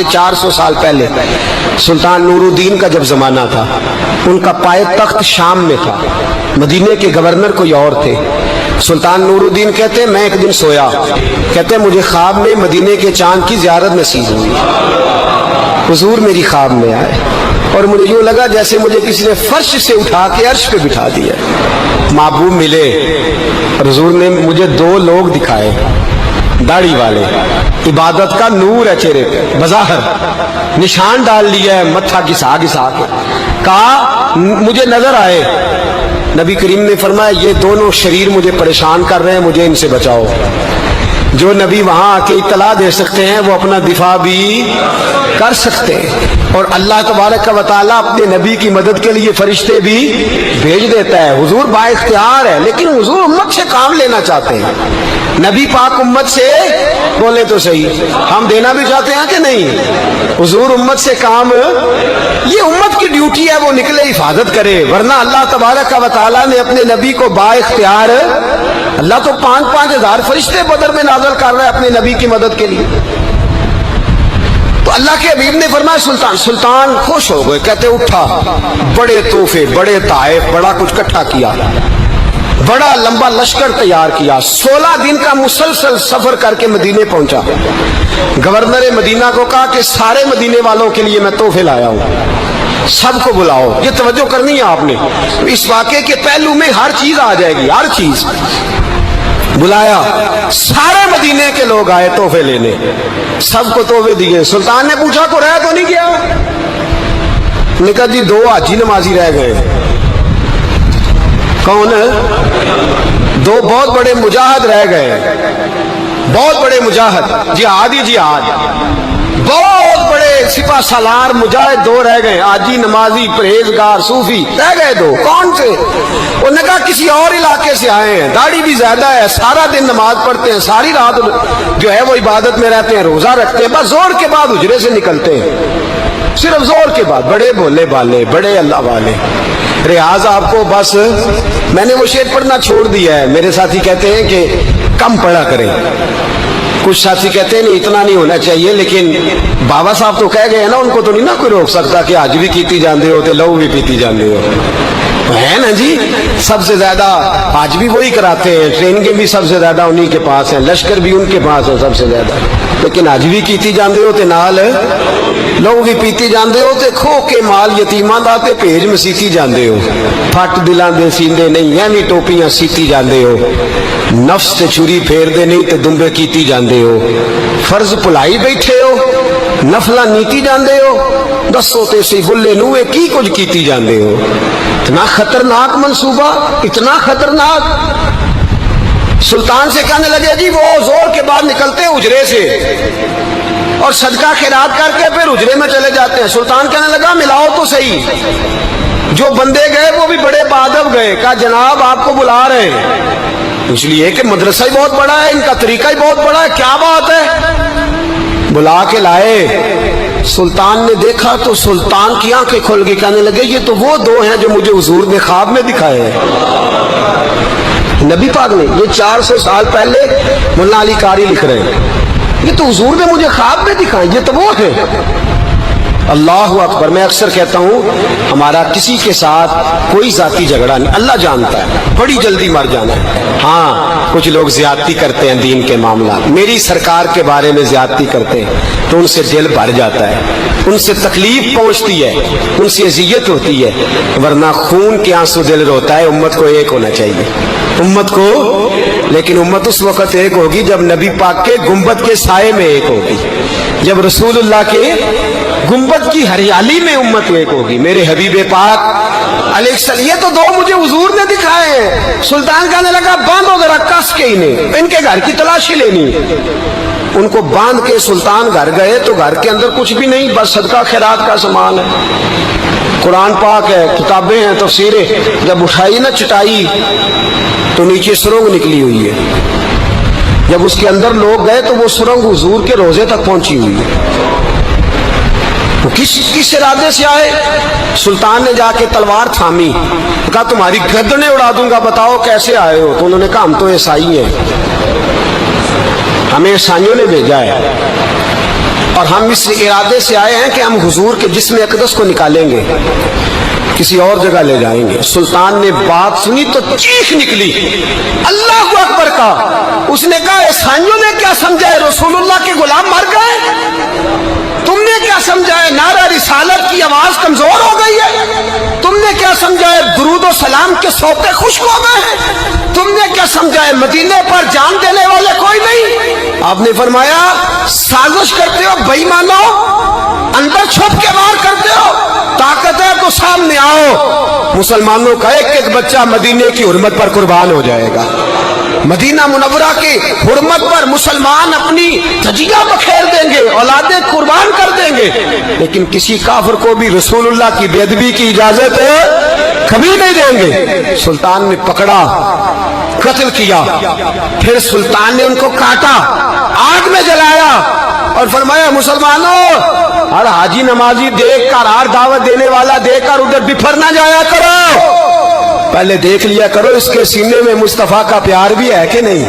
سے 400 سال پہلے سلطان نور الدین کا جب زمانہ تھا، ان کا پائے تخت شام میں تھا، مدینے کے گورنر کوئی اور تھے۔ سلطان نور الدین کہتے ہیں میں ایک دن سویا، کہتے ہیں مجھے خواب میں مدینے کے چاند کی زیارت نصیب ہوئی، حضور میری خواب میں آئے اور مجھے یوں لگا جیسے مجھے کسی نے فرش سے اٹھا کے عرش پہ بٹھا دیا۔ محبوب ملے، حضور نے مجھے 2 لوگ دکھائے، داڑھی والے، عبادت کا نور ہے چہرے پہ، بظاہر نشان ڈال لیا ہے، متھا گھسا گھسا کے، کہا مجھے نظر آئے۔ نبی کریم نے فرمایا یہ دونوں شریر مجھے پریشان کر رہے ہیں، مجھے ان سے بچاؤ۔ جو نبی وہاں آ کے اطلاع دے سکتے ہیں وہ اپنا دفاع بھی کر سکتے ہیں، اور اللہ تبارک و تعالیٰ اپنے نبی کی مدد کے لیے فرشتے بھی بھیج دیتا ہے۔ حضور با اختیار ہے، لیکن حضور امت سے کام لینا چاہتے ہیں۔ نبی پاک امت سے بولے تو صحیح، ہم دینا بھی چاہتے ہیں کہ نہیں؟ حضور امت سے کام، یہ امت کی ڈیوٹی ہے، وہ نکلے حفاظت کرے، ورنہ اللہ تبارک و تعالیٰ نے اپنے نبی کو با اختیار، اللہ تو 5,000 5,000 فرشتے بدر میں نازل کر رہا ہے اپنے نبی کی مدد کے لیے۔ تو اللہ کے حبیب نے فرمایا سلطان خوش ہو گئے، کہتے اٹھا، بڑے تحفے، بڑے تحائف، بڑا کچھ اکٹھا کیا، بڑا لمبا لشکر تیار کیا، 16 دن کا مسلسل سفر کر کے مدینے پہنچا۔ گورنر مدینہ کو کہا کہ سارے مدینے والوں کے لیے میں تحفے لایا ہوں، سب کو بلاؤ۔ یہ توجہ کرنی ہے آپ نے، اس واقعے کے پہلو میں ہر چیز آ جائے گی، ہر چیز۔ بلایا، سارے مدینے کے لوگ آئے تحفے لینے، سب کو تحفے دیے۔ سلطان نے پوچھا کو رہ تو نہیں گیا؟ نے کہا جی 2 حاجی نمازی رہ گئے۔ کون؟ 2 بہت بڑے مجاہد رہ گئے، بہت بڑے مجاہد، جہاد ہی جہاد، بہت بڑے سپہ سالار مجاہد 2 رہ گئے، حاجی نمازی پرہیزگار صوفی رہ گئے 2۔ کون سے؟ انہوں نے کہا کسی اور علاقے سے آئے ہیں، داڑھی بھی زیادہ ہے، سارا دن نماز پڑھتے ہیں، ساری رات جو ہے وہ عبادت میں رہتے ہیں، روزہ رکھتے ہیں، بس زور کے بعد حجرے سے نکلتے ہیں، صرف زور کے بعد، بڑے بھولے بالے، بڑے اللہ والے۔ ریاض آپ کو بس میں نے وہ شعر پڑھنا چھوڑ دیا ہے، میرے ساتھی کہتے ہیں کہ کم پڑھا کریں، کچھ ساتھی کہتے ہیں نہیں اتنا نہیں ہونا چاہیے، لیکن بابا صاحب تو کہہ گئے نا، ان کو تو نہیں نا کوئی روک سکتا کہ آج بھی کیتی جاندے ہو تے لو بھی پیتی جاندے ہو، ہے نا جی؟ سب سے زیادہ آج بھی وہی کراتے ہیں، ٹریننگیں بھی سب سے زیادہ انہی کے پاس ہیں، لشکر بھی ان کے پاس ہے سب سے زیادہ، لیکن آج بھی کیتی جاندے ہو تے نال لوگ بھی پیتی جاندے ہو تے کھو کے مال یتیمان دا تے بھیج مسیتی جاندے ہو، پھٹ دلاں دے سیندے نہیں ایویں ٹوپیاں سیتی جاندے ہو، نفس تے چھری پھیر دے نہیں تے دمبے کیتی جاندے ہو، فرض بھلائی بیٹھے ہو، نفلاں نیتی جاندے ہو، دسو تے سی بلے نوے کی کچھ کیتی جاندے ہو۔ اتنا خطرناک منصوبہ، اتنا خطرناک۔ سلطان سے کہنے لگے جی وہ زور کے بعد نکلتے ہیں حجرے سے اور صدقہ خیرات کر کے پھر حجرے میں چلے جاتے ہیں۔ سلطان کہنے لگا ملاؤ تو صحیح، جو بندے گئے وہ بھی بڑے بادب گئے، کہا جناب آپ کو بلا رہے ہیں، اس لیے کہ مدرسہ ہی بہت بڑا ہے، ان کا طریقہ ہی بہت بڑا ہے، کیا بات ہے؟ بلا کے لائے۔ سلطان نے دیکھا تو سلطان کی آنکھیں کھل گئی، کہنے لگے یہ تو وہ 2 ہیں جو مجھے حضور نے خواب میں دکھائے ہیں۔ نبی پاک نے، یہ 400 سال پہلے مولانا علی قاری لکھ رہے ہیں، یہ تو حضور نے مجھے خواب میں دکھائے، یہ تو وہ ہے۔ اللہ اکبر۔ میں اکثر کہتا ہوں ہمارا کسی کے ساتھ کوئی ذاتی جھگڑا نہیں، اللہ جانتا ہے، بڑی جلدی مر جانا ہے۔ ہاں کچھ لوگ زیادتی کرتے ہیں دین کے معاملات، میری سرکار کے بارے میں زیادتی کرتے ہیں تو ان سے دل بھر جاتا ہے، ان سے تکلیف پہنچتی ہے، ان سے اذیت ہوتی ہے، ورنہ خون کے آنسو دل روتا ہے۔ امت کو ایک ہونا چاہیے، امت کو، لیکن امت اس وقت ایک ہوگی جب نبی پاک کے گنبد کے سائے میں ایک ہوگی، جب رسول اللہ کے گنبد کی ہریالی میں امت ایک ہوگی۔ میرے حبیب پاک علیہ السلام، یہ تو 2 مجھے حضور نے دکھائے ہیں۔ سلطان کہنے لگا باندھو ذرا کس کے انہیں، ان کے گھر کی تلاشی لینی۔ ان کو باندھ کے سلطان گھر گئے تو گھر کے اندر کچھ بھی نہیں، بس صدقہ خیرات کا سامان ہے، قرآن پاک ہے، کتابیں ہیں، تفسیریں۔ جب اٹھائی نا چٹائی تو نیچے سرنگ نکلی ہوئی ہے، جب اس کے اندر لوگ گئے تو وہ سرنگ حضور کے روزے تک پہنچی ہوئی ہے۔ وہ کس ارادے سے آئے؟ سلطان نے جا کے تلوار تھامی، کہا تمہاری گردنیں اڑا دوں گا، بتاؤ کیسے آئے ہو؟ تو انہوں نے کہا ہم تو عیسائی ہیں، ہمیں عیسائیوں نے بھیجا ہے۔ اور ہم اس ارادے سے آئے ہیں کہ ہم حضور کے جسم اقدس کو نکالیں گے، کسی اور جگہ لے جائیں گے۔ سلطان نے بات سنی تو چیخ نکلی، اللہ اکبر کہا۔ اس نے کہا عیسائیوں نے کیا سمجھا ہے رسول اللہ کے غلام مر گئے؟ تم نے کیا سمجھا ہے نعرہ رسالت کی آواز کمزور ہو گئی ہے؟ تم نے کیا سمجھا ہے درود و سلام کے سوتے خشک ہو گئے ہیں؟ تم نے کیا سمجھا ہے مدینے پر جان دینے والے کوئی نہیں؟ آپ نے فرمایا سازش کرتے ہو بے ایمانو، اندر چھپ کے وار کرتے ہو، طاقت ہے تو سامنے آؤ۔ مسلمانوں کا ایک ایک بچہ مدینے کی حرمت پر قربان ہو جائے گا، مدینہ منورہ کی حرمت پر مسلمان اپنی تجیہ بکھیر دیں گے، اولادیں قربان کر دیں گے، لیکن کسی کافر کو بھی رسول اللہ کی بے ادبی کی اجازت کبھی نہیں دیں گے۔ سلطان نے پکڑا، قتل کیا، پھر سلطان نے ان کو کاٹا، آگ میں جلایا اور فرمایا مسلمانوں، ہر حاجی نمازی دیکھ کر، ہر دعوت دینے والا دیکھ کر ادھر بفر نہ جایا کرو، پہلے دیکھ لیا کرو اس کے سینے میں مصطفیٰ کا پیار بھی ہے کہ نہیں،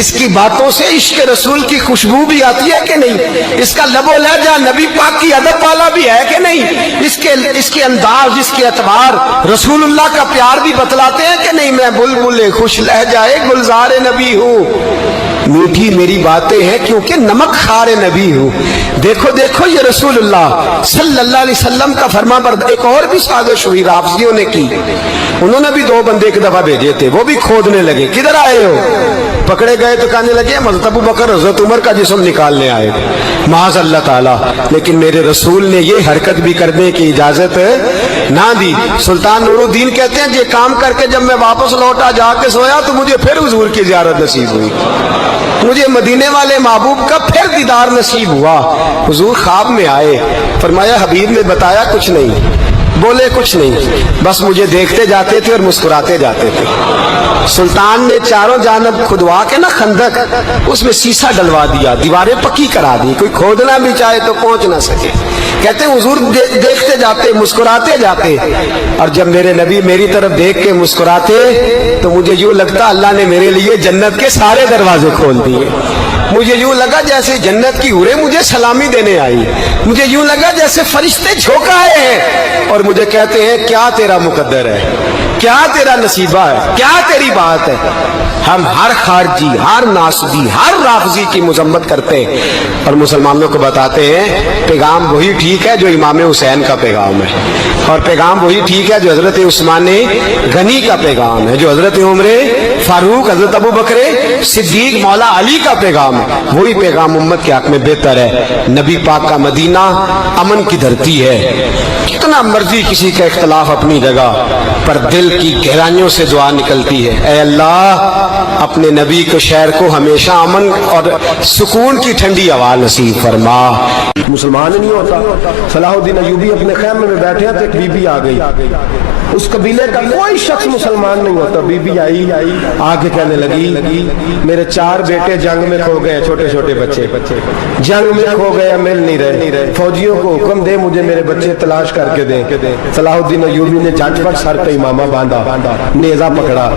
اس کی باتوں سے عشق رسول کی خوشبو بھی آتی ہے کہ نہیں، اس کا لب و لہجہ نبی پاک کی ادب والا بھی ہے کہ نہیں، اس کے انداز، اس کے اعتبار رسول اللہ کا پیار بھی بتلاتے ہیں کہ نہیں۔ میں بلبل خوش لہجہ گلزار نبی ہوں، میٹھی میری باتیں ہیں کیونکہ نمک خار نبی ہوں۔ دیکھو دیکھو یہ رسول اللہ صلی اللہ علیہ وسلم کا فرما بردار۔ ایک اور بھی سازش ہوئی رافضیوں نے کی، انہوں نے بھی 2 بندے ایک دفعہ بھیجے تھے، وہ بھی کھودنے لگے، کدھر آئے ہو؟ پکڑے گئے تو کہنے لگے حضرت ابو بکر حضرت عمر کا جسم نکالنے آئے، معاذ اللہ تعالی، لیکن میرے رسول نے یہ حرکت بھی کرنے کی اجازت نہ دی۔ سلطان نور الدین کہتے ہیں یہ کام کر کے جب میں واپس لوٹا جا کے سویا تو مجھے پھر حضور کی زیارت نصیب ہوئی، مجھے مدینے والے محبوب کا پھر دیدار نصیب ہوا۔ حضور خواب میں آئے، فرمایا حبیب نے بتایا کچھ نہیں، بولے کچھ نہیں، بس مجھے دیکھتے جاتے تھے اور مسکراتے جاتے تھے۔ سلطان نے چاروں جانب کھدوا کے نا خندق، اس میں سیسا ڈلوا دیا، دیواریں پکی کرا دی، کوئی کھودنا بھی چاہے تو پہنچ نہ سکے۔ کہتے ہیں حضور دیکھتے جاتے، مسکراتے جاتے، اور جب میرے نبی میری طرف دیکھ کے مسکراتے تو مجھے یوں لگتا اللہ نے میرے لیے جنت کے سارے دروازے کھول دیے۔ مجھے یوں لگا جیسے جنت کی حوریں مجھے سلامی دینے آئی، مجھے یوں لگا جیسے فرشتے جھونکائے ہیں اور مجھے کہتے ہیں کیا تیرا مقدر ہے، کیا تیرا نصیبہ ہے، کیا تیری بات ہے۔ ہم ہر خارجی، ہر ناسبی، ہر رافضی کی مذمت کرتے ہیں اور مسلمانوں کو بتاتے ہیں پیغام وہی ٹھیک ہے جو امام حسین کا پیغام ہے، اور پیغام وہی ٹھیک ہے جو حضرت عثمان غنی کا پیغام ہے، جو حضرت عمر فاروق، حضرت ابو بکر صدیق، مولا علی کا پیغام ہے، وہی پیغام امت کے حق میں بہتر ہے۔ نبی پاک کا مدینہ امن کی دھرتی ہے، کتنا مرضی کسی کا اختلاف اپنی جگہ، پر دل کی گہرائیوں سے دعا نکلتی ہے، اے اللہ اپنے نبی کے شہر کو ہمیشہ امن اور سکون کی ٹھنڈی ہوا نصیب فرما۔ مسلمان نہیں ہوتا، صلاح الدین ایوبی اپنے خیمے میں بیٹھے ہیں تو ایک بی بی آ گئی، اس قبیلے کا کوئی شخص مسلمان نہیں ہوتا، بی بی آئی آگے کہنے لگی میرے 4 بیٹے جنگ میں کھو گئے، چھوٹے چھوٹے بچے جنگ میں کھو گئے، مل نہیں رہے، فوجیوں کو حکم دے مجھے میرے بچے تلاش کر کے دیں۔ صلاح الدین ایوبی نے جھٹ پٹ سر پہ امامہ باندھا، نیزہ پکڑا،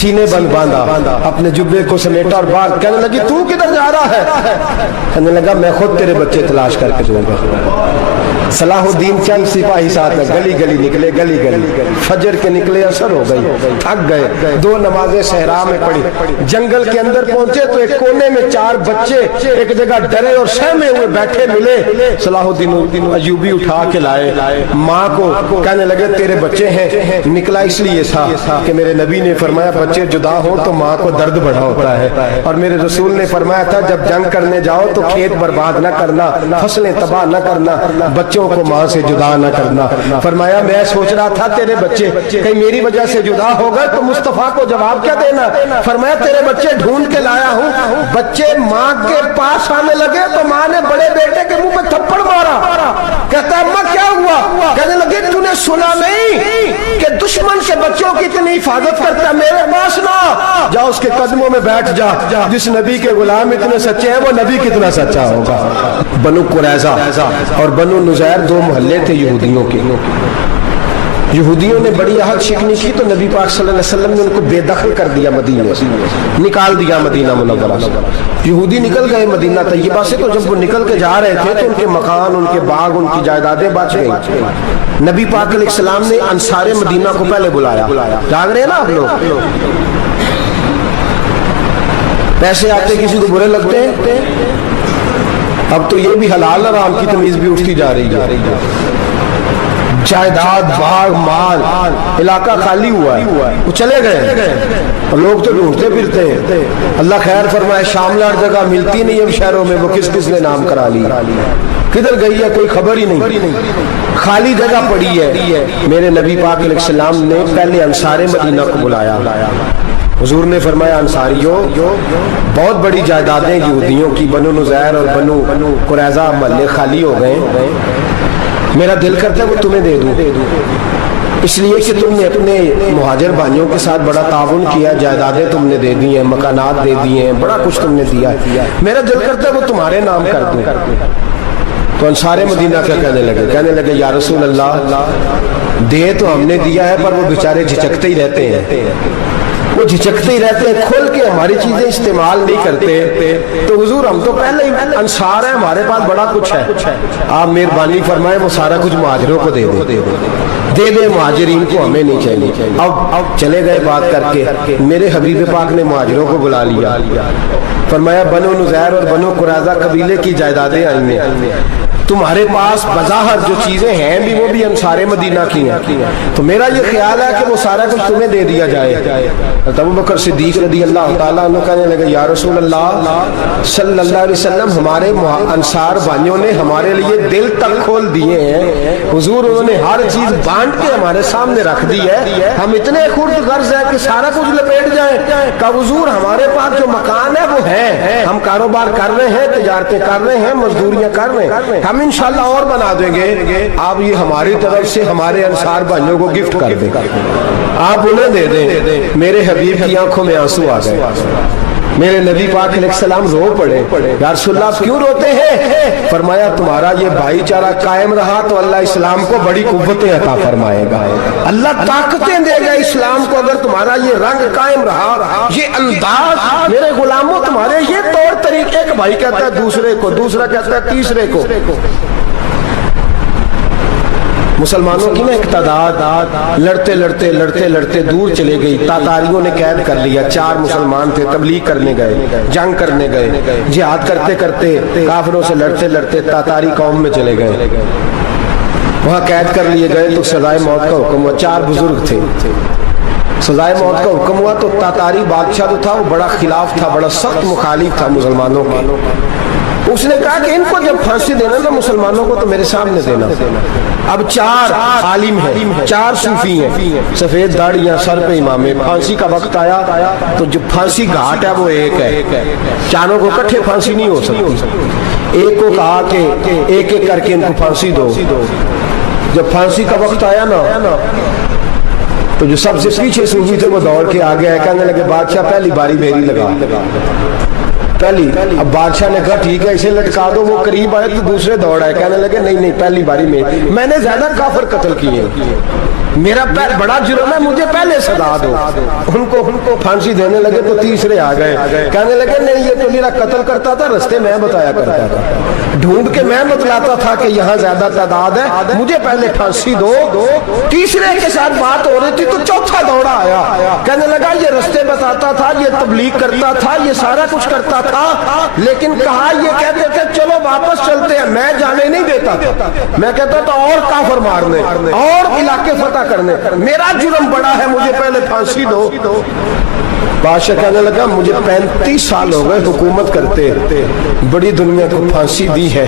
سینے بند باندھا، اپنے جبے کو سمیٹا اور بات کہنے لگی تو کدھر جا رہا ہے؟ کہنے لگا میں خود تیرے بچے تلاش کر کے دوں گا۔ صلاح الدین چند سپاہی ساتھ میں گلی گلی نکلے، گلی گلی فجر کے نکلے، اثر ہو گئی، تھک گئے، 2 نمازیں صحرا میں پڑھی، جنگل کے اندر پہنچے تو ایک کونے میں 4 بچے ایک جگہ ڈرے اور سہمے ہوئے بیٹھے ملے، صلاح الدین ایوبی اٹھا کے لائے، ماں کو کہنے لگے تیرے بچے ہیں، نکلا اس لیے تھا کہ میرے نبی نے فرمایا بچے جدا ہو تو ماں کو درد بڑا ہوتا ہے، اور میرے رسول نے فرمایا تھا جب جنگ کرنے جاؤ تو کھیت برباد نہ کرنا، فصلیں تباہ نہ کرنا، بچوں کو ماں سے جدا نہ کرنا۔ فرمایا میں سوچ رہا تھا تیرے بچے کہیں میری وجہ سے جدا ہو گئے تو مصطفیٰ کو جواب کیا دینا؟ فرمایا تیرے بچے ڈھونڈ کے لایا ہوں۔ بچے ماں کے پاس آنے لگے تو ماں نے بڑے بیٹے کے منہ پہ تھپڑ مارا، کہتا اماں کیا ہوا؟ کہنے لگے تو نے سنا نہیں کہ دشمن کے بچوں کی اتنی حفاظت کرتا ہے، میرے پاس نہ جا، اس کے قدموں میں بیٹھ جا، جس نبی کے غلام اتنے سچے ہیں وہ نبی کتنا سچا ہوگا۔ بنو قریظہ اور بنو نذیر 2 محلے تھے یہودیوں کے، یہودیوں نے بڑی عہد شکنی کی تو نبی پاک صلی اللہ علیہ وسلم نے ان کو بے دخل کر دیا، مدینے سے نکال دیا مدینہ منورہ سے۔ یہودی نکل گئے مدینہ طیبہ سے، تو جب وہ نکل کے جا رہے تھے تو ان کے مکان، ان کے باغ، ان کی جائیدادیں بچ گئی۔ نبی پاک علیہ السلام نے انصار مدینہ کو پہلے بلایا، جاگ رہے ہیں نا آپ لوگ؟ پیسے آتے کسی کو برے لگتے ہیں؟ اب تو یہ بھی حلال حرام کی تمیز بھی اٹھتی جا رہی ہے۔ جائیداد، باغ، مال، علاقہ خالی ہوا ہے، وہ چلے گئے اور لوگ تو ڈھونڈتے پھرتے ہیں۔ اللہ خیر فرمائے، شاملہ ہر جگہ ملتی نہیں اب شہروں میں، وہ کس کس نے نام کرا لی، کدھر گئی ہے کوئی خبر ہی نہیں، خالی جگہ پڑی ہے۔ میرے نبی پاک علیہ السلام نے پہلے انصار مدینہ کو بلایا۔ حضور نے فرمایا، انصاریوں، بہت بڑی جائیدادیں یہودیوں کی، بنو نذیر اور بنو قریظہ محلے خالی ہو گئے، میرا دل کرتا ہے وہ تمہیں دے دوں، اس لیے کہ تم نے اپنے مہاجر بھائیوں کے ساتھ بڑا تعاون کیا، جائیدادیں تم نے دے دی ہیں، مکانات دے دیے ہیں، بڑا کچھ تم نے دیا، میرا دل کرتا ہے وہ تمہارے نام کر دوں۔ تو انصار مدینہ کیا کہنے لگے یا رسول اللہ، دے تو ہم نے دیا ہے پر وہ بیچارے جھچکتے ہی رہتے ہیں، وہ جھچکتے ہی رہتے ہیں، کھول کے ہماری چیزیں استعمال نہیں کرتے۔ تو حضور ہم تو پہلے ہی انصار ہیں، ہمارے پاس بڑا کچھ ہے، آپ مہربانی فرمائیں وہ سارا کچھ مہاجروں کو دے دے مہاجرین کو، ہمیں نہیں چاہیے۔ اب چلے گئے بات کر کے، میرے حبیب پاک نے مہاجروں کو بلا لیا، فرمایا بنو نذیر اور بنو قریظہ قبیلے کی جائیدادیں آئی ہیں، تمہارے پاس بظاہر جو چیزیں ہیں بھی وہ بھی انصار مدینہ کی ہیں، تو میرا یہ خیال ہے کہ وہ سارا کچھ تمہیں دے دیا جائے۔ ابو بکر صدیق رضی اللہ تعالیٰ عنہ کہنے لگے یا رسول اللہ صلی اللہ علیہ وسلم، ہمارے انصار بھائیوں نے ہمارے لیے دل تک کھول دیے ہیں حضور، انہوں نے ہر چیز بانٹ کے ہمارے سامنے رکھ دی ہے، ہم اتنے خرد غرض ہیں کہ سارا کچھ لپیٹ جائیں۔ کہ حضور ہمارے پاس جو مکان ہے وہ ہے، ہم کاروبار کر رہے ہیں، تجارتیں کر رہے ہیں، مزدوریاں کر رہے ہیں، ہم انشاءاللہ اور بنا دیں گے، آپ یہ ہماری طرف سے ہمارے انصار بھائیوں کو گفٹ کر دیں، آپ انہیں دے دیں۔ میرے حبیب کی آنکھوں میں آنسو آ گئے، میرے نبی پاک علیہ السلام رو پڑے، یا رسول اللہ کیوں روتے ہیں؟ فرمایا تمہارا یہ بھائی چارہ قائم رہا تو اللہ اسلام کو بڑی قوتیں عطا فرمائے گا، اللہ طاقتیں دے گا اسلام کو، اگر تمہارا یہ رنگ قائم رہا، یہ انداز، میرے غلاموں تمہارے یہ طور طریقے، ایک بھائی کہتا ہے دوسرے کو، دوسرا کہتا ہے تیسرے کو۔ مسلمانوں کی نا ایک تعداد لڑتے لڑتے لڑتے لڑتے دور چلے گئی، تاتاریوں نے قید کر لیا، 4 مسلمان تھے، تبلیغ کرنے گئے، جنگ کرنے گئے، جہاد کرتے کرتے کافروں سے لڑتے لڑتے تاتاری قوم میں چلے گئے، وہاں قید کر لیے گئے تو سزائے موت کا حکم ہوا، 4 بزرگ تھے، سزائے موت کا حکم ہوا تو تاتاری بادشاہ جو تھا وہ بڑا خلاف تھا، بڑا سخت مخالف تھا مسلمانوں کے، اس نے کہا کہ ان کو جب پھانسی دینا نا مسلمانوں کو تو میرے سامنے دینا۔ اب 4 عالم ہیں، 4 صوفی ہیں، سفید داڑیاں، سر پہ امامے، پھانسی کا وقت آیا تو جو پھانسی گھاٹ ہے وہ ایک ہے، چاروں کو اکٹھے پھانسی نہیں ہو سکتی، ایک کو کہا کہ ایک ایک کر کے ان کو پھانسی دو۔ جب پھانسی کا وقت آیا نا تو جو سب سے پیچھے صوفی تھے وہ دوڑ کے آگے آئے، کہنے لگے بادشاہ پہلی باری میری لگا پہلی۔ اب بادشاہ نے کہا ٹھیک ہے اسے لٹکا دو، وہ قریب آئے تو دوسرے دوڑ آئے، کہنے لگے نہیں نہیں پہلی باری میں نے زیادہ کافر قتل کیے، میرا بڑا جرم ہے، مجھے پہلے سزا دو۔ ان کو پھانسی دینے لگے تو تیسرے آ گئے، کہنے لگے نہیں یہ تو میرا قتل کرتا تھا، رستے میں بتایا کرتا تھا، ڈھونڈ کے میں بتلاتا تھا کہ یہاں زیادہ تعداد ہے، مجھے پہلے پھانسی دو۔ تیسرے کے ساتھ بات ہو رہی تھی تو چوتھا دوڑا آیا، کہنے لگا یہ رستے بتاتا تھا، یہ تبلیغ کرتا تھا، یہ سارا کچھ کرتا تھا، لیکن کہا یہ کہتے تھے چلو واپس چلتے ہیں، میں جانے نہیں دیتا تھا، میں کہتا تھا اور کافر مارنے اور علاقے فتح کرنے، میرا جرم بڑا ہے، مجھے پہلے پھانسی دو۔ بادشاہ کہنے لگا مجھے 35 سال ہو گئے حکومت کرتے، بڑی دنیا کو پھانسی دی ہے،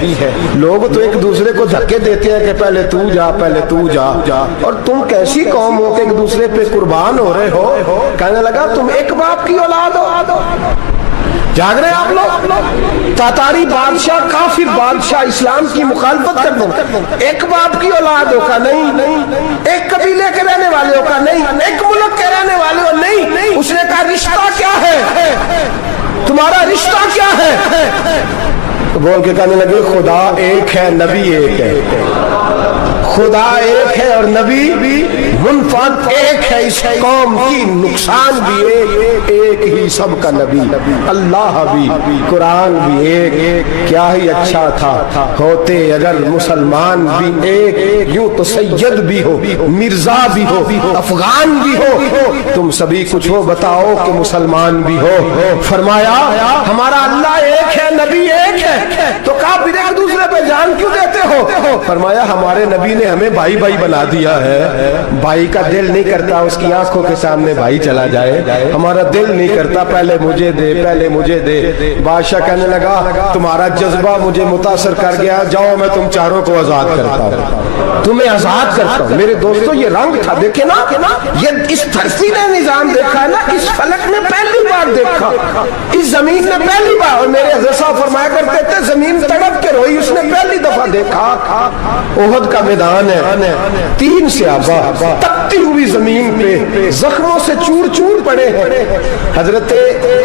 لوگ تو ایک دوسرے کو دھکے دیتے ہیں کہ پہلے تو جا پہلے تو جا، اور تم کیسی قوم ہو کہ ایک دوسرے پہ قربان ہو رہے ہو؟ کہنے لگا تم ایک باپ کی اولاد ہو، جاگ رہے آپ لوگ؟ تاتاری بادشاہ کافر بادشاہ اسلام کی مخالفت کر دیں، ایک باپ کی اولاد ہو کا نہیں، ایک قبیلے کے رہنے والے ہو کا نہیں، ایک ملک کے رہنے والے ہو نہیں۔ اس نے کہا رشتہ کیا ہے تمہارا، رشتہ کیا ہے؟ تو بول کے کہنے لگے خدا ایک ہے، نبی ایک ہے، خدا ایک ہے اور نبی منفرد ایک ہے، اس قوم کی نقصان بھی ایک ہی سب کا نبی، اللہ بھی قرآن بھی ایک، کیا ہی اچھا تھا ہوتے اگر مسلمان بھی ایک، یوں تو سید بھی ہو، مرزا بھی ہو، افغان بھی ہو، تم سبھی کچھ ہو بتاؤ کہ مسلمان بھی ہو۔ فرمایا ہمارا اللہ ایک ہے، نبی ایک ہے، تو کافر ایک دوسرے پہ جان کیوں دیتے ہو؟ فرمایا ہمارے نبی نے ہمیں بھائی بھائی بنا دیا ہے، بھائی کا دل نہیں کرتا اس کی آنکھوں کے سامنے بھائی چلا جائے، ہمارا دل نہیں کرتا پہلے مجھے دے پہلے مجھے دے۔ بادشاہ کہنے لگا تمہارا جذبہ مجھے متاثر کر گیا، جاؤ میں تم چاروں کو آزاد کرتا ہوں، تمہیں آزاد کرتا ہوں۔ میرے دوستو یہ رنگ تھا، دیکھیں نا، یہ اس دھرتی نے نظام دیکھا ہے نا، اس فلک نے پہلی بار دیکھا، اس زمین نے پہلی بار، اور میرے حضرت صاحب فرمایا کرتے تھے زمین تڑپ کے روئی، اس نے پہلی دفعہ دیکھا۔ احد کا میدان ہے، 3 صحابہ تپتی ہوئی زمین پہ زخموں سے چور چور پڑے ہیں۔ حضرت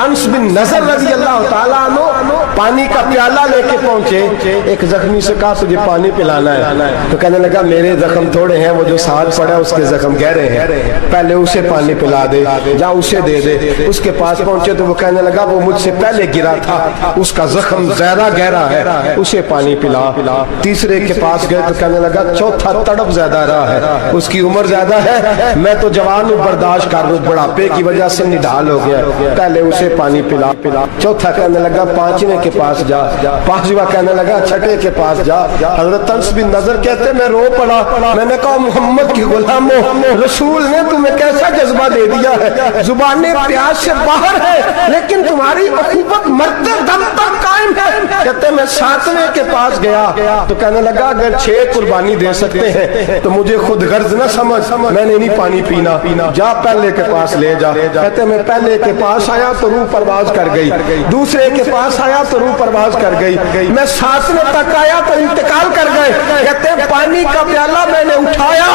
انس بن نضر رضی اللہ تعالیٰ عنہ پانی کا پیالہ لے کے پہنچے، ایک زخمی سے کہا تجھے پانی پلانا ہے، تو کہنے لگا میرے زخم تھوڑے ہیں، وہ جو ساتھ پڑا اس کے زخم گہرے ہیں، پہلے اسے پانی پلا دے، جا اسے دے دے۔ اس کے پاس پہنچے تو وہ کہنے لگا وہ مجھ سے پہلے گرا تھا، اس کا زخم زیادہ گہرا ہے، اسے پانی پلا۔ تیسرے کے پاس گئے تو کہنے لگا چوتھا تڑپ زیادہ رہا ہے، اس کی عمر زیادہ ہے، میں تو جوان ہوں برداشت کر لوں، بڑھاپے کی وجہ سے نڈھال ہو گیا، پہلے اسے پانی پلا۔ چوتھا کہنے لگا پانچویں کے پاس جا، پانچواں کہنے لگا چھٹے کے پاس جا۔ حضرت انس بن نضر کہتے میں رو پڑا، میں نے کہا محمد کی غلاموں، رسول نے تمہیں کیسا جذبہ دے دیا ہے، زبانیں پیاس سے باہر ہے لیکن تمہاری اخوت مرتے دم تک قائم ہے۔ کہتے میں 7ویں کے پاس گیا تو کہنے لگا اگر 6 قربانی دے سکتے ہیں تو مجھے خود غرض نہ سمجھ، میں نے نہیں پانی پینا، جا پہلے کے پاس لے جا۔ کہتے میں پہلے کے پاس آیا تو روح پرواز کر گئی، دوسرے کے پاس آیا تو روح پرواز کر گئی، میں 7ویں تک آیا تو انتقال کر گئے۔ کہتے ہیں پانی کا پیالہ میں نے اٹھایا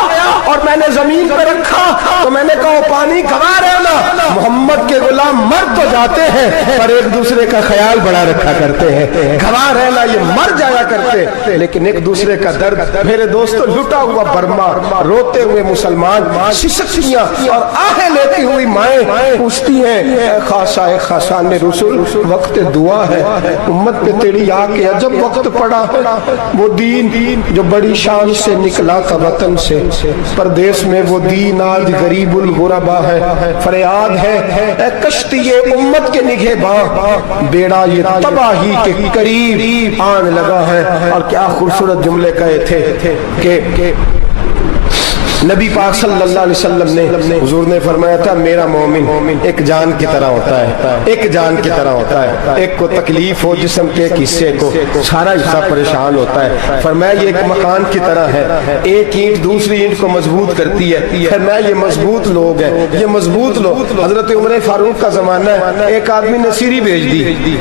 اور میں نے زمین پہ رکھا تو میں نے کہا پانی گھما رہنا، محمد کے غلام مر تو جاتے ہیں پر ایک دوسرے کا خیال بڑا رکھا کرتے ہیں، گھما رہنا یہ مر جایا کرتے لیکن ایک دوسرے کا درد۔ میرے دوستو لٹا ہوا برما، روتے ہوئے مسلمان، سسکیاں اور آہیں لیتی ہوئی مائیں پوچھتی ہیں اے خاصا اے خاصان رسول وقت دعا ہے، امت پہ تیری آ کے عجب وقت پڑا ہے، وہ دین جو بڑی شان سے نکلا تھا وطن سے، پردیس میں وہ دین آج غریب الغربا ہے، فریاد ہے اے کشتی امت کے نگہباں، بیڑا یہ تباہی کے قریب آن لگا ہے۔ اور کیا خوبصورت جملے کہے تھے کہ نبی پاک صلی اللہ علیہ وسلم نے، حضور نے فرمایا تھا میرا مومن ایک جان کی طرح ہوتا ہے، ایک جان کی طرح ہوتا ہے، ایک کو تکلیف ہو جسم کے ایک حصے کو سارا حصہ پریشان ہوتا ہے، فرمایا یہ ایک مکان کی طرح ہے، ایک اینٹ دوسری اینٹ کو مضبوط کرتی ہے، فرمایا یہ مضبوط لوگ ہیں، یہ مضبوط لوگ۔ حضرت عمر فاروق کا زمانہ ہے، ایک آدمی نے سیری بھیج دی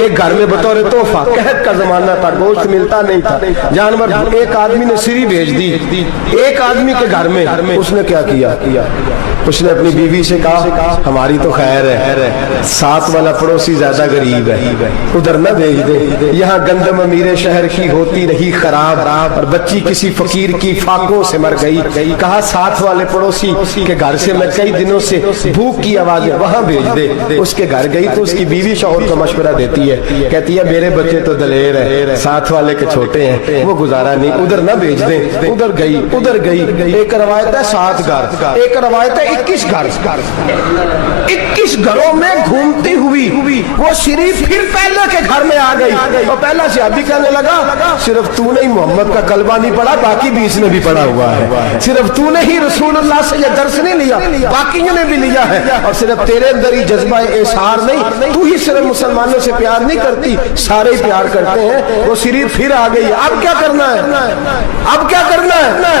ایک گھر میں بطور تحفہ، قحط کا زمانہ تھا، گوشت ملتا نہیں تھا، جانور، ایک آدمی نے سیری بھیج دی ایک آدمی کے گھر میں، اس نے کیا کیا، اس نے اپنی بیوی سے کہا ہماری تو خیر ہے، ساتھ والا پڑوسی زیادہ غریب ہے، ادھر نہ بھیج دے، یہاں گندم امیر شہر کی ہوتی رہی خراب اور بچی کسی فقیر کی فاقوں سے مر گئی، کہا ساتھ والے پڑوسی کے گھر سے میں کئی دنوں سے بھوک کی آوازیں وہاں بھیج دے۔ اس کے گھر گئی تو اس کی بیوی شوہر کو مشورہ دیتی ہے، کہتی ہے میرے بچے تو دلیر ہیں، ساتھ والے کے چھوٹے ہیں، وہ گزارا نہیں، ادھر نہ بھیج دیں، ادھر گئی۔ ایک روایت ہے 7 گھر، ایک روایت ہے 21 گھر، 21 گھروں میں گھومتی ہوئی وہ شریف پھر پہلے کے گھر میں آ گئی، اور پہلا صحابی کہنے لگا صرف تو نے محمد کا کلمہ نہیں پڑھا، باقی 20 نے بھی پڑھا ہوا ہے، صرف تو نے ہی رسول اللہ سے یہ درس نہیں لیا، باقیوں نے بھی لیا ہے، اور صرف تیرے اندر ہی جذبہ اظہار نہیں، تو ہی صرف مسلمانوں سے پیار نہیں کرتی، سارے ہی پیار کرتے ہیں۔ وہ شریف پھر آ گئی، اب کیا کرنا ہے، اب کیا کرنا ہے؟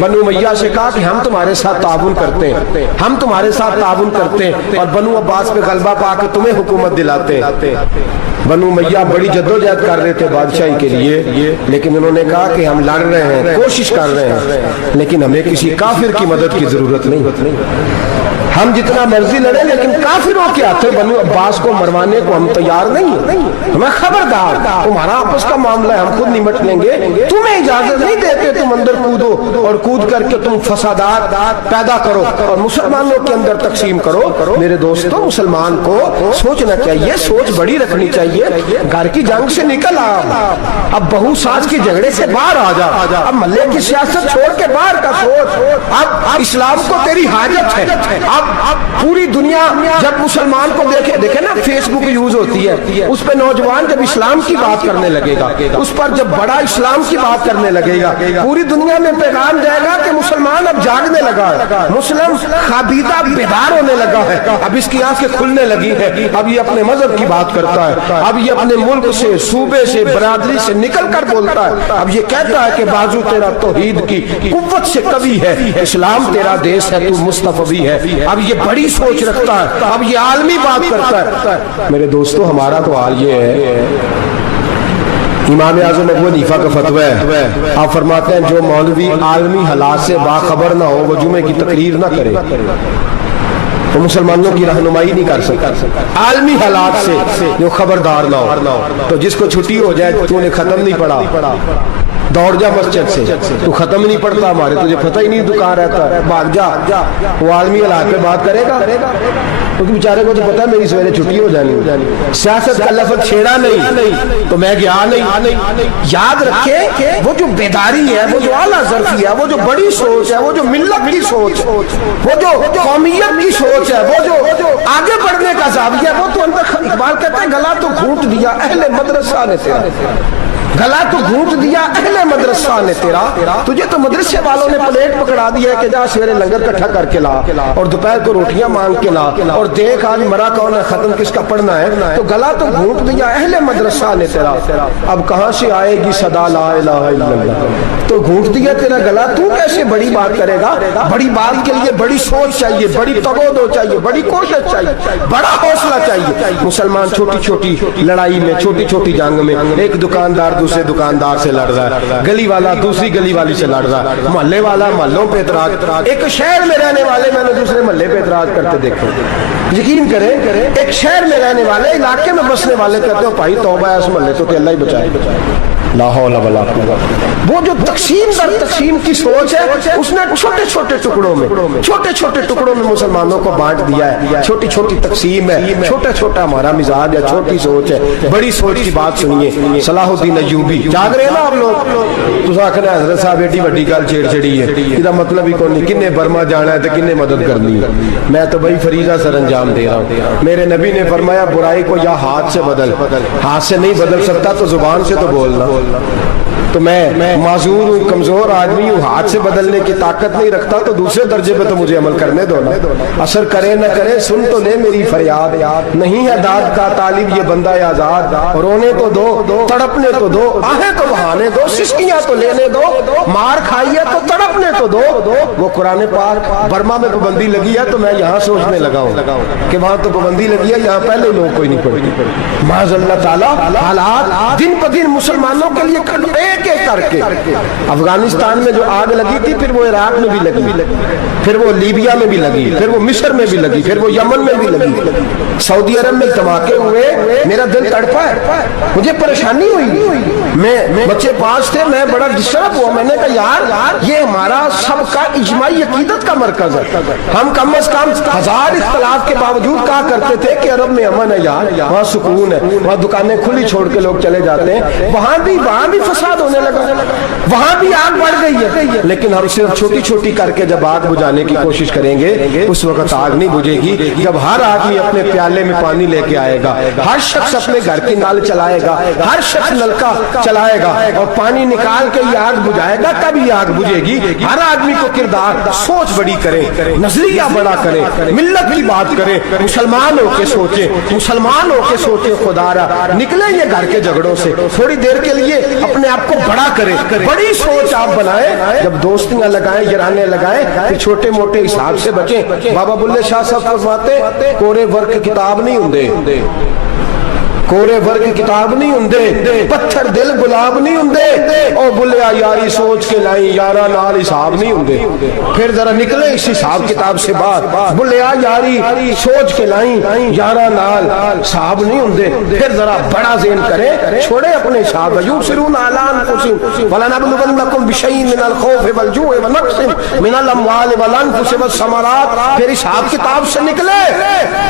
بنو امیہ سے کہا کہ ہم تمہارے ساتھ تعاون کرتے ہیں، ہم تمہارے ساتھ تعاون کرتے ہیں اور بنو عباس پہ غلبہ پا کے تمہیں حکومت دلاتے ہیں۔ بنو امیہ بڑی جدوجہد کر رہے تھے بادشاہی کے لیے، لیکن انہوں نے کہا کہ ہم لڑ رہے ہیں، کوشش کر رہے ہیں، لیکن ہمیں کسی کافر کی مدد کی ضرورت نہیں، ہم جتنا مرضی لڑیں لیکن کافروں کے ہاتھوں بنو عباس کو مروانے کو ہم تیار نہیں ہیں، ہمیں خبردار، تمہارا آپس کا معاملہ ہے، ہم خود نمٹ لیں گے، تمہیں اجازت نہیں دیتے تم اندر کودو اور کود کر کے تم فسادات پیدا کرو اور مسلمانوں کے اندر تقسیم کرو۔ میرے دوستو، مسلمان کو سوچنا چاہیے، سوچ بڑی رکھنی چاہیے، گھر کی جنگ سے نکل آ، اب بہو ساس کے جھگڑے سے باہر آ جا، اب محلے کی سیاست چھوڑ کے باہر کا سوچ، اب اسلام کو تیری حاجت ہے۔ اب پوری دنیا جب مسلمان کو دیکھے نا، فیس بک یوز ہوتی ہے، اس پہ نوجوان جب اسلام کی بات کرنے لگے گا، اس پر جب بڑا اسلام کی بات کرنے لگے گا، پوری دنیا میں پیغام جائے گا کہ مسلمان اب جاگنے لگا ہے، مسلم خابیدہ بیدار ہونے لگا ہے، اب اس کی آنکھیں کھلنے لگی ہے، اب یہ اپنے مذہب کی بات کرتا ہے، اب یہ اپنے ملک سے، صوبے سے، برادری سے نکل کر بولتا ہے، اب یہ کہتا ہے کہ بازو تیرا توحید کی قوت سے قوی ہے، اسلام تیرا دیس ہے، تو مصطفی ہے، اب یہ بڑی سوچ رکھتا ہے، اب یہ عالمی بات کرتا ہے۔ میرے دوستو، ہمارا تو حال یہ ہے، امام اعظم ابو حنیفہ کا فتویٰ ہے، آپ فرماتے ہیں جو مولوی عالمی حالات سے باخبر نہ ہو وہ جمعے کی تقریر نہ کرے، وہ مسلمانوں کی رہنمائی نہیں کر سکتا۔ عالمی حالات سے جو خبردار نہ ہو، تو جس کو چھٹی ہو جائے تو نے ختم نہیں پڑھا، دوڑ جا مسجد سے، تو ختم نہیں پڑتا، ہمارے تجھے پتہ ہی نہیں دکان رہتا ہے، بھاگ جا، وہ عالمی حالات پہ بات کرے گا، کیونکہ بیچارے کو تو پتا ہے میری سویرے چھٹی ہو جانی، سیاست کا لفظ چھیڑا نہیں تو میں گیا نہیں۔ یاد رکھے، وہ جو بیداری ہے، وہ جو اعلیٰ ظرفی ہے، وہ جو بڑی سوچ ہے، وہ جو ملت کی سوچ، وہ جو قومیت کی سوچ ہے، وہ جو آگے بڑھنے کا زاویہ ہے، وہ تو اندر، اقبال کہتا ہے گلا تو گھونٹ دیا اہل مدرسہ نے تیرا، گلا تو گھونٹ دیا اہل مدرسہ نے تیرا، تجھے تو مدرسے والوں نے پلیٹ پکڑا دیا ہے کہ جا سویرے لنگر کٹھا کر کے لا اور دوپہر کو روٹیاں مانگ کے لا اور دیکھ آج مرا کون ہے، ختم کس کا پڑھنا ہے، تو گلا تو گھونٹ دیا اہل مدرسہ نے تیرا، اب کہاں سے آئے گی صدا لا الہ الا اللہ، تو گھونٹ دیا تیرا گلا، تو کیسے بڑی بات کرے گا؟ بڑی بات کے لیے بڑی سوچ چاہیے، بڑی تگودو چاہیے، بڑی کوشش چاہیے، بڑا حوصلہ چاہیے۔ مسلمان چھوٹی چھوٹی لڑائی میں، چھوٹی چھوٹی جنگ میں، ایک دکاندار دوسرے دکاندار سے لڑ رہا ہے، گلی والا دوسری گلی والی سے لڑ رہا ہے، محلے والا محلوں پہ اعتراض، ایک شہر میں رہنے والے میں نے دوسرے محلے پہ اعتراض کرتے دیکھو، یقین کریں ایک شہر میں رہنے والے، علاقے میں بسنے والے کہتے ہو بھائی توبہ ہے اس محلے تو اللہ ہی بچائے، لا حول ولا قوت۔ وہ جو تقسیم در تقسیم کی سوچ ہے، اس نے چھوٹے چھوٹے ٹکڑوں میں مسلمانوں کو بانٹ دیا ہے، چھوٹی چھوٹی تقسیم ہے، چھوٹا چھوٹا ہمارا مزاج ہے، چھوٹی سوچ ہے، بڑی سوچ کی بات سنیے۔ صلاح الدین ایوبی، جاگ رہے نا آپ لوگ، تو آخر حضرت صاحب ایڈی وڈی گل چھیڑ چھڑی ہے، یہ مطلب ہی کون نہیں، کنے برما جانا ہے تو کنے مدد کرنی ہے، میں تو بھائی فریضہ سر انجام دے رہا ہوں۔ میرے نبی نے فرمایا برائی کو یا ہاتھ سے بدل، ہاتھ سے نہیں بدل سکتا تو زبان سے تو بولنا، تو میں معذور ہوں، کمزور آدمی ہوں، ہاتھ سے بدلنے کی طاقت نہیں رکھتا، تو دوسرے درجے پہ تو مجھے عمل کرنے دو نا، اثر کرے نہ کرے سن تو لے میری فریاد، نہیں ہے داد کا طالب یہ بندہ آزاد، رونے تو دو، تڑپنے تو دو، آہیں تو بہانے دو، سسکیاں تو لینے دو، مار کھائیے تو تڑپنے تو دو۔ وہ قرآن پاک، برما میں پابندی لگی ہے تو میں یہاں سوچنے لگا ہوں کہ وہاں تو پابندی لگی ہے، یہاں پہلے لوگ کوئی نہیں پڑھتی، معاذ اللہ تعالیٰ حالات دن پہ دن مسلمانوں کے لیے ایک ایک کر کے، افغانستان میں جو آگ لگی تھی، پھر وہ عراق میں بھی لگی، پھر وہ لیبیا میں بھی لگی، پھر وہ مصر میں بھی لگی، پھر وہ یمن میں بھی لگی، سعودی عرب میں دھماکے ہوئے، میرا دل تڑپا ہے، مجھے پریشانی ہوئی، میں بچے پاس تھے، میں بڑا ڈسٹرب ہوا، میں نے کہا یار یہ ہمارا سب کا اجماعی عقیدت کا مرکز ہے، ہم کم از کم ہزار اختلاف کے باوجود کہا کرتے تھے کہ عرب میں امن ہے یار، وہاں سکون ہے، وہاں دکانیں کھلی چھوڑ کے لوگ چلے جاتے ہیں، وہاں بھی فساد ہونے لگا، وہاں بھی آگ بڑھ گئی ہے، لیکن ہم صرف چھوٹی چھوٹی کر کے جب آگ بجھانے کی کوشش کریں گے اس وقت آگ نہیں بجھے گی، جب ہر آدمی اپنے پیالے میں پانی لے کے آئے گا، ہر شخص اپنے گھر کی نل چلائے گا، ہر شخص نلکا چلائے گا اور پانی نکال کے یہ آگ بجھائے گا، تب یہ آگ بجھے گی۔ ہر آدمی کو کردار سوچ بڑی کرے، نظریہ بڑا کرے، ملت کی بات کرے، مسلمان ہو کے سوچے، مسلمان ہو کے سوچے خدا را نکلیں یہ گھر کے جھگڑوں سے، تھوڑی دیر کے لیے اپنے آپ کو بڑا کرے، بڑی سوچ آپ بنائیں۔ جب دوستیاں لگائیں، یارانے لگائیں، پھر چھوٹے موٹے حساب سے بچیں۔ بابا بلے شاہ صاحب فرماتے کورے ورک کتاب نہیں ہوندے، کورے ورگ کتاب نہیں ہوندے، پتھر دل گلاب نہیں ہوندے، او بلیا یاری سوچ کے لائیں یارا نال حساب نہیں ہوندے۔ پھر ذرا نکلے اس حساب کتاب سے بات، بلیا یاری سوچ کے لائیں یارا نال حساب نہیں ہوندے۔ پھر ذرا بڑا ذہن کرے، چھوڑے اپنے حساب۔ یبصرون علی انفسہم ولنبلونکم بشیء من الخوف والجوع ونقص من الاموال والانفس والثمرات۔ پھر حساب کتاب سے نکلے،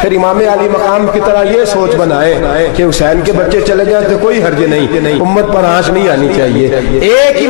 پھر امام علی مقام کی طرح یہ سوچ بنائے کہ حسین کے بچے چلے جائیں تو کوئی حرج نہیں، امت پر آنچ نہیں آنی چاہیے۔ ایک ہی